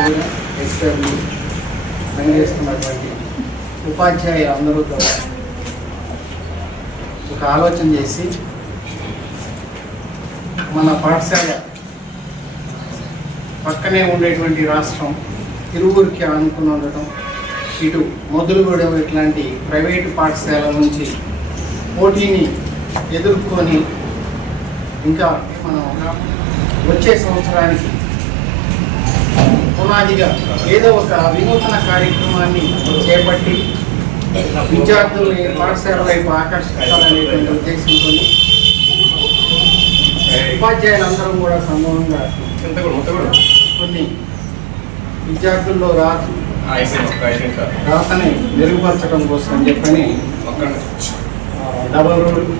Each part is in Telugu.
చదివిన ఎక్స్పైర్లు పనిచేస్తున్నటువంటి ఉపాధ్యాయులు అందరూ కూడా ఒక ఆలోచన చేసి మన పాఠశాల పక్కనే ఉండేటువంటి రాష్ట్రం తిరువురికి అనుకుని ఉండటం, ఇటు మొదలుగూడెం ఇట్లాంటి ప్రైవేటు పాఠశాల నుంచి పోటీని ఎదుర్కొని ఇంకా మనం వచ్చే సంవత్సరానికి పునాదిగా ఏదో ఒక వినూతన కార్యక్రమాన్ని చేపట్టి విద్యార్థుల్ని పాఠశాల వైపు ఆకర్షించాలనేటువంటి ఉద్దేశంతో ఉపాధ్యాయులందరం కూడా సమూహంగా కొన్ని విద్యార్థుల్లో రాతని మెరుగుపరచడం కోసం అని చెప్పని double rule,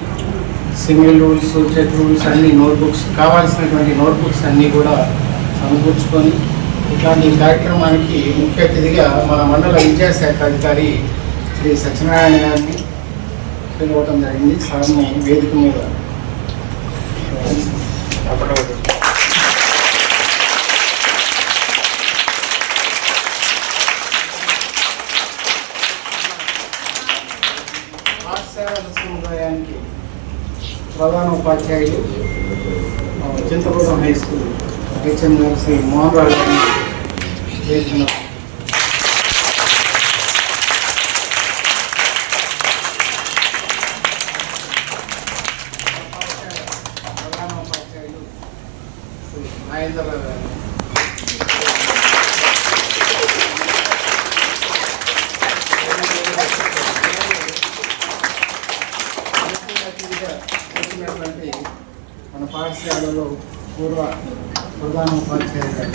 single rules, check rules అన్ని నోట్బుక్స్ కావాల్సినటువంటి నోట్బుక్స్ అన్నీ కూడా సమకూర్చుకొని ఇట్లాంటి కార్యక్రమానికి ముఖ్య అతిథిగా మన మండల విద్యాశాఖ అధికారి శ్రీ సత్యనారాయణ గారిని పిలవటం జరిగింది. సార్ని వేదిక మీద పాఠశాల సముదాయానికి ప్రధాన ఉపాధ్యాయులు చింతపూరం హై స్కూల్ హెచ్ఎం గారు శ్రీ మోహన్ రావు గారిని చేస్తున్నారు. ప్రధాన ఉపాధ్యాయులు మహేంద్రరావు గారు, వచ్చినటువంటి మన పాఠశాలలో పూర్వ ప్రధాన ఉపాధ్యాయులు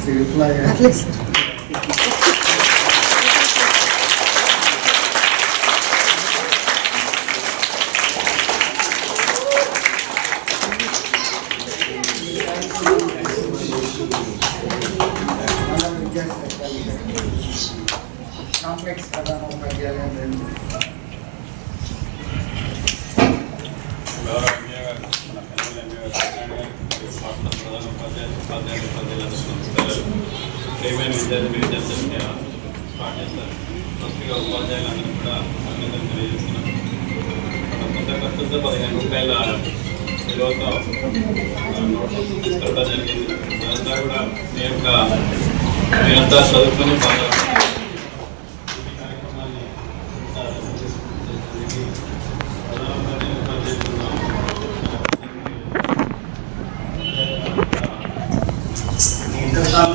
శ్రీ విప్లవ గారు, కాంప్లెక్స్ ప్రధాన ఉపాధ్యాయులు ఉపాధ్యాయులందరూ కూడా అభినందనలు తెలియజేస్తున్నాం. కొంత ఖర్చుతో 15 రూపాయల విలువతో నోట్బుక్స్ తీసుకోవడం జరిగింది. అదంతా కూడా నేనంతా చదువుకొని బాగా ఈ కార్యక్రమాన్ని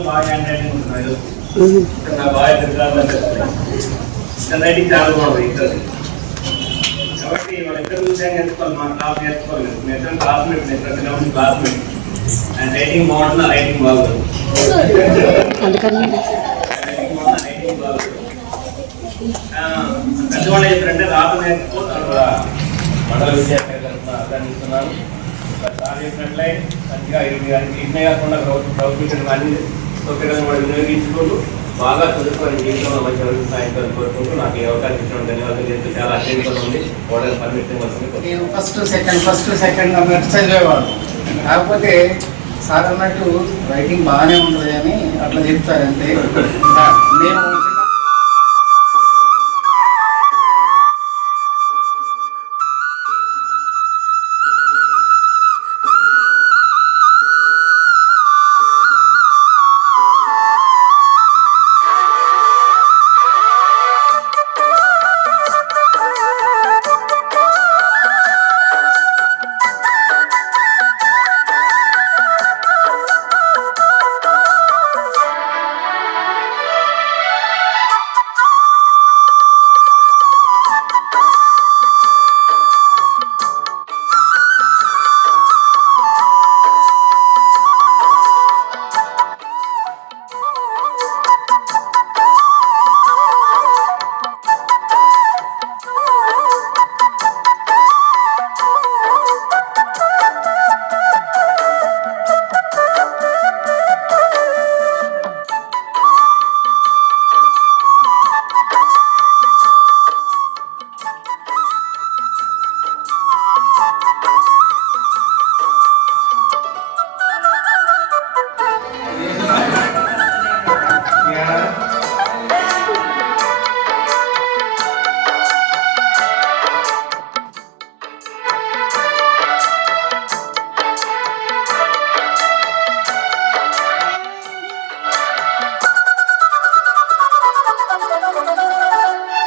బాగా హ్యాండ్ రైటింగ్ ఉంటుంది, బాగా రైటింగ్ చాలా బాగుంది ఇద్దరు. కాబట్టి మన ఇద్దరు చూసాం నేర్చుకోవాలి, మన క్లాస్ నేర్చుకోవాలి. మీ ఇద్దరు క్లాస్మేట్, ప్రతి క్లాస్మేట్. అండ్ రైటింగ్ బాగుంటుంది, రైటింగ్ బాగుంది, రైటింగ్ బాగుంది. పెద్దవాళ్ళు చెప్పారంటే రాత నేర్చుకో తర్వాత మండల విద్యాశాఖ అభినందిస్తున్నాను. సార్ చెప్పినట్లే మంచిగా ఇన్నే కాకుండా ప్రభుత్వం అన్ని సౌకర్యాలను కూడా వినియోగించుకుంటూ బాగా చదువుకొని జీవితంలో మంచి అభివృద్ధి సాధించాలని కోరుకుంటూ నాకు ఈ అవకాశం ఇచ్చిన ధన్యవాదాలు చేస్తూ చాలా అత్యంత ఉంది. ఓడలు పర్మిషన్ వస్తుంది. నేను ఫస్ట్ సెకండ్ అన్నట్టు చదివేవాడు. కాకపోతే సార్ అన్నట్టు రైటింగ్ బాగానే ఉంటుంది అని అట్లా చెప్తారంటే నేను